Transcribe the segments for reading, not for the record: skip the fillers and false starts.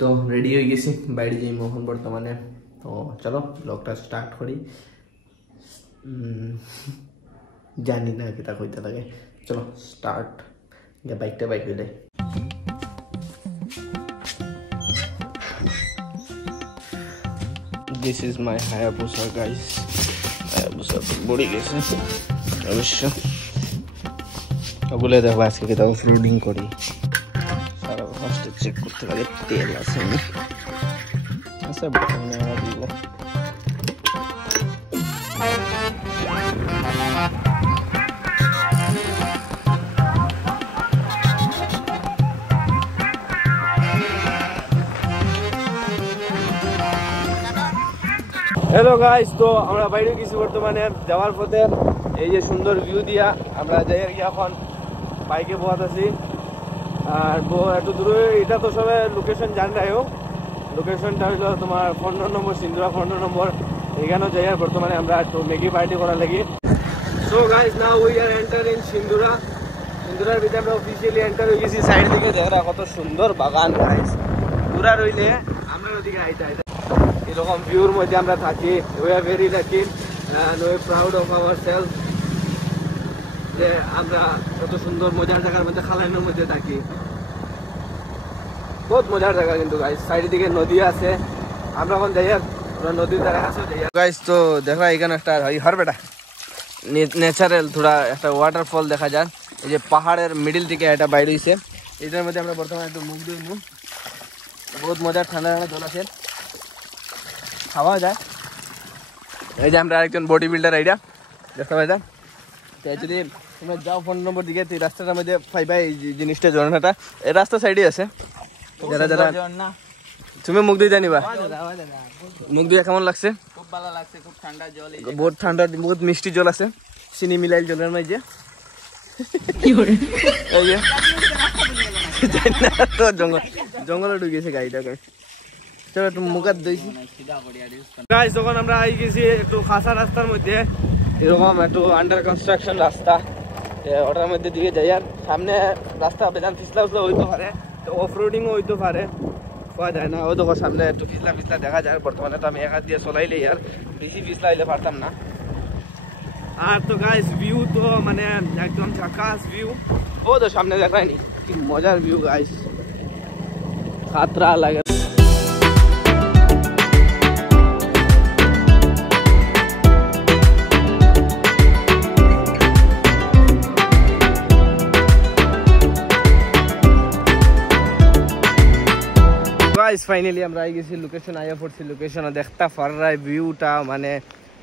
তো রেডি হয়ে গেছি, বাইরে যাই এখন বর্তমানে। তো চলো ব্লগটা স্টার্ট করি। জানি না কি তা কইতে লাগে, চলো স্টার্ট। বাইকটা বাইক হইলে This is my Hayabusa guys. Hayabusa বড়ি গেছে অবশ্য। ওগুলো দেখো আজকে কি তাও ফ্রুডিং করি। সারা ফার্স্টে চেক করতে লাগে তেল আছে নি। আচ্ছা বর্তমানে আমরা দিব হ্যালো গাইস। তো আমরা বাইরে গেছি বর্তমানে, যাওয়ার পথে এই যে সুন্দর ভিউ দিয়া আমরা যাই এখন বাইকে বোয়াত আছি। আর একটু দূরে, এটা তো সবাই লোকেশন জানাই হোক। লোকেশনটা হইলো তোমার 15 নম্বর সিন্দুরা 15 নম্বর। এখানেও যাই আর বর্তমানে আমরা একটু ম্যাগি পার্টি করা লাগি। So guys now we are enter in Sindura. সিন্দুরার ভিতরে আমরা অফিসিয়ালি এন্টার হয়ে গেছি। সাইড থেকে দেখা কত সুন্দর বাগান গাইস। পুরা রইলে আমরা ওদিকে আইতে এরকম ভিউর মধ্যে আমরা থাকি। We are very lucky and we proud of ourself যে আমরা কত সুন্দর মজার জায়গার মধ্যে খালাইনের মধ্যে থাকি। বহুত মজার জায়গা কিন্তু গাইস। সাইড দিকে নদী আছে, আমরা এখন যাই আর নদীর ধারে আছে গাইস। তো দেখা এখানে একটা হর বেটা ন্যাচারাল থোড়া একটা ওয়াটারফল দেখা যায়। এই যে পাহাড়ের মিডিল থেকে এটা বাইরে হয়েছে, এটার মধ্যে আমরা বর্তমানে একটু মুখ দিই। বহুত মজার ঠান্ডা ঠান্ডা জল আছে, খাওয়া যায়। এই যে আমরা আরেকজন বডি বিল্ডার আইডিয়া দেখতে পাই। যদি তোমরা যাও 15 নম্বর দিকে, রাস্তাটার মধ্যে পাইবা এই জিনিসটা, ঝর্ণাটা এই রাস্তা সাইডে আছে। যারা যারা তুমি মুখ দিয়ে জানিবা, মুখ দিয়ে কেমন লাগছে? খুব ভালো লাগছে, খুব ঠান্ডা জল, বহুত ঠান্ডা, বহুত মিষ্টি জল আছে, চিনি মিলাইল জলের মাঝে। তো জঙ্গলে ঢুকেছে গাড়িটাকে। চলো একটু মুখাত দিয়েছি গাইস। তখন আমরা আই গেছি একটু খাসা রাস্তার মধ্যে, এরকম একটু আন্ডার কনস্ট্রাকশন রাস্তা। ওটার মধ্যে দিকে যাই আর সামনে রাস্তা বেদান পিছলা উছলা হইতে পারে, তো অফ রোডিংও হইতে পারে, পাওয়া যায় না। ওই দেখো সামনে একটু পিছলা পিছলা দেখা যায়। বর্তমানে তো আমি এক হাত দিয়ে চলাইলে আর বেশি পিছলা হইলে পারতাম না। আর তো গাইস ভিউ তো মানে একদম ঝাকাস ভিউ। ও তো সামনে দেখায় নি, কি মজার ভিউ গাইস, খাতরা লাগে। গাইস ফাইনালি আমরা আই গেছি লোকেশন, আইয়া পড়ছি লোকেশন। দেখতে পারায় ভিউটা মানে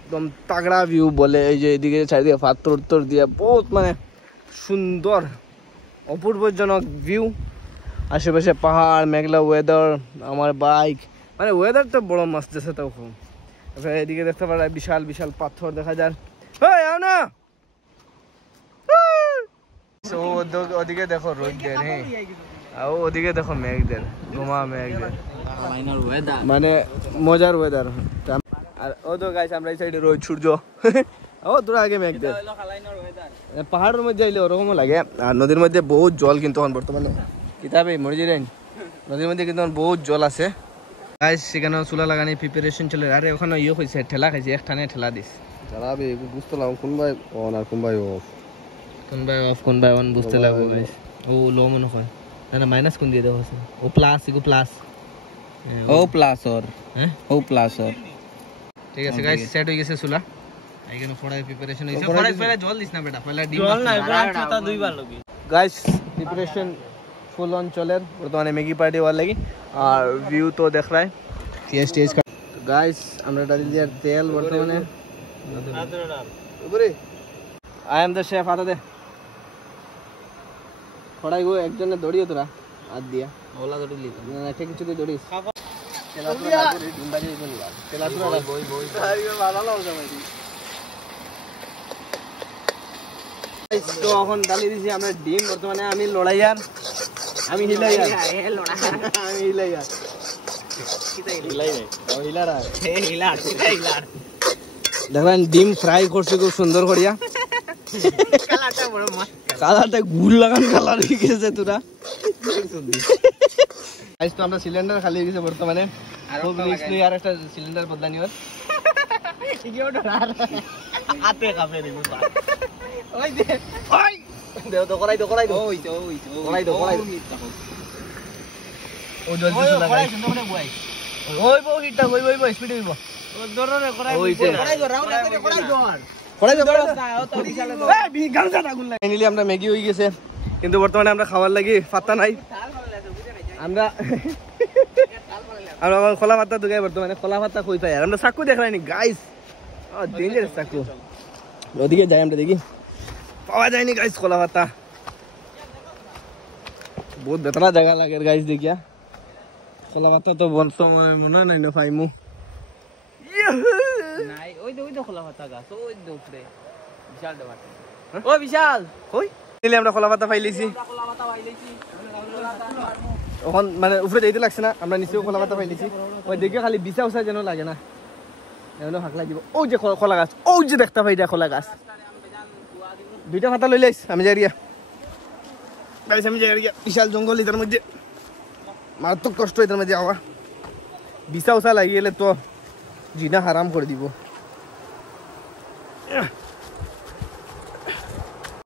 একদম তাগড়া ভিউ বলে। এই যে এদিকে চারিদিকে পাথর উত্তর দিয়ে বহুত মানে সুন্দর অপূর্বজনক ভিউ। আশেপাশে পাহাড়, মেঘলা ওয়েদার, আমার বাইক, মানে ওয়েদারটা বড় মস্ত আছে। তখন এদিকে দেখতে পারায় বিশাল বিশাল পাথর দেখা যায়। না ওদিকে দেখো রোদ দেন, হ্যাঁ ওদিকে দেখো মেঘদের, ঘুমা মেঘদের, মানে মজার ওয়েদার। আর ও তো গাইস আমরা এই সাইডে রোদ সূর্য, ও তোর আগে মেঘদের। পাহাড়ের মধ্যে আইলে ওরকমও লাগে। আর নদীর মধ্যে বহুত জল কিন্তু বর্তমানে কিতাবে মরে যাই। নদীর মধ্যে কিন্তু বহুত জল আছে গাইস। সেখানে চুলা লাগানি প্রিপারেশন চলে। আরে ওখানে ইয়ে হয়েছে, ঠেলা খাইছে, এক টানে ঠেলা দিস চালাবে। বুঝতে লাগো কোনবাই অন আর কোনবাই অফ, কোনবাই অফ কোনবাই অন বুঝতে লাগবো গাইস। ও লো মনে হয় না, মাইনাস কোন দিয়ে দেওয়া আছে, ও প্লাস, ইগো প্লাস, ও প্লাস ওর, হ্যাঁ ও প্লাস ওর। ঠিক আছে গাইস, সেট হয়ে গেছে চুলা। এইখানে ফড়াই প্রিপারেশন হইছে। ফড়াই পরে জল দিস না বেটা, পয়লা ডিম জল না, এটা দুইবার লাগি গাইস। প্রিপারেশন ফুল অন চলের বর্তমানে ম্যাগি পার্টি হওয়ার লাগি। আর ভিউ তো দেখ রায় স্টেজ গাইস। আমরা ডালি দিয়ে তেল বর্তমানে আই এম দ্য শেফ। আদা দে ফড়াই গো একজনে দড়িও তোরা হাত দিয়া ওলা দড়ি লি না, ঠিক কিছু দিয়ে দড়িস তেলা তোরা লাগবে ডিম বাজি বল তেলা তোরা বই বই আরে ভালো লাগছে ভাই। তো এখন ডালি দিছি আমরা ডিম বর্তমানে। আমি লড়াইয়ার, আমি হিলাইয়ার, আমি হিলাইয়ার, কিতা হিলাই রে ও হিলারা, হে হিলার, কিতা হিলার। দেখেন ডিম ফ্রাই করছে খুব সুন্দর করিয়া। কালারটা বড় মস্ত, কালারটা গুল লাগান কালার হয়ে গেছে তোরা। গাইস তো আমরা সিলিন্ডার খালি হয়ে গেছে বর্তমানে খুব রিস্ক নিয়ে আর একটা সিলিন্ডার বদলানি হল কি ওটা হাতে কাপে রে ওই দে ওই দেও তো করাই দো ওই তো করাই দো ও জলদি চলা করাই সুন্দর বয় ওই বউ হিটটা ওই স্পিডে হইবো ও দররে করাই দো রাউন্ড করে করাই দো তো বিশালে তো এই বি গালজা আগুন লাগে ফাইনালি আমরা ম্যাগি হয়ে গেছে কিন্তু বর্তমানে আমরা খাবার লাগি পাত্তা নাই আমরা খোলা পাত্তা দুগাই বর্তমানে খোলা পাত্তা কই পাই আমরা চাকু দেখলাইনি গাইস ডেঞ্জারাস চাকু ওদিকে যাই আমরা দেখি পাওয়া যায়নি গাইস খোলা পাত্তা বহুত বেতরা জায়গা লাগে গাইস দেখিয়া খোলা পাত্তা তো বন্ধ মনে নাই না পাইমু নাই ওই দো খোলা পাত্তা গাছ ওই দো উপরে বিশাল দেবাটা ও বিশাল কই নিলে আমরা খোলা পাতা পাইলেছি ওখান মানে উপরে যাইতে লাগছে না আমরা নিচেও খোলা পাতা পাইলেছি ওই দেখে খালি বিছা উচা যেন লাগে না এমন হাক লাগিব ওই যে খোলা গাছ ওই যে দেখতে পাই খোলা গাছ দুইটা পাতা লই লাইস আমি যাই রিয়া গাইস আমি যাই রিয়া বিশাল জঙ্গল এটার মধ্যে মারাত্মক কষ্ট এটার মধ্যে আওয়া বিছা উচা লাগি গেলে তো জিনা হারাম করে দিব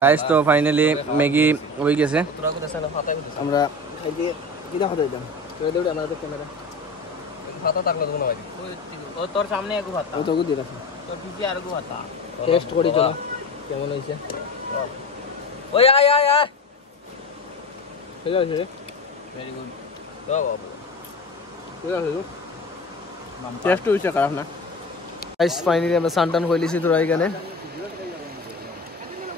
গাইস তো ফাইনালি ম্যাগি হয়ে গেছে আমরা কিটা খাতে দিতাম তোর দৌড়ে আমাদের ক্যামেরা খাতা তাকলা দোনো ভাই ও তোর সামনে একু খাতা ও তো গু দিরা তোর পিছে আর একু খাতা টেস্ট করি চলো কেমন হইছে ওই আয় হেলো হেলো ভেরি গুড দাও বাবু হেলো টেস্ট হইছে খারাপ না গাইস ফাইনালি আমরা সানটান কইলিছি তোরা এখানে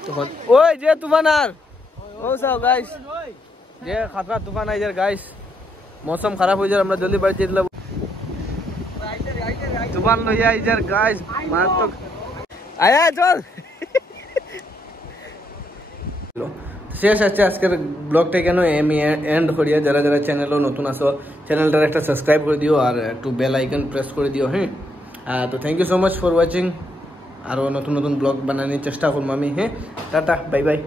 তখন ওই যে তুফান আর ও সব গাইস যে খাতরা তুফান আইজার গাইস মৌসুম খারাপ হয়ে যায় আমরা জলদি বাড়ি যেতে লাগবো তুফান লইয়া আইজার গাইস মারাত্মক আয়া চল শেষ আছে আজকের ব্লগটা কেন আমি এন্ড করিয়া যারা যারা চ্যানেলও নতুন আসো চ্যানেলটার একটা সাবস্ক্রাইব করে দিও আর একটু বেল আইকন প্রেস করে দিও হ্যাঁ তো thank you so much for watching আরও নতুন নতুন ব্লগ বানানোর চেষ্টা করবো আমি হ্যাঁ টাটা বাই বাই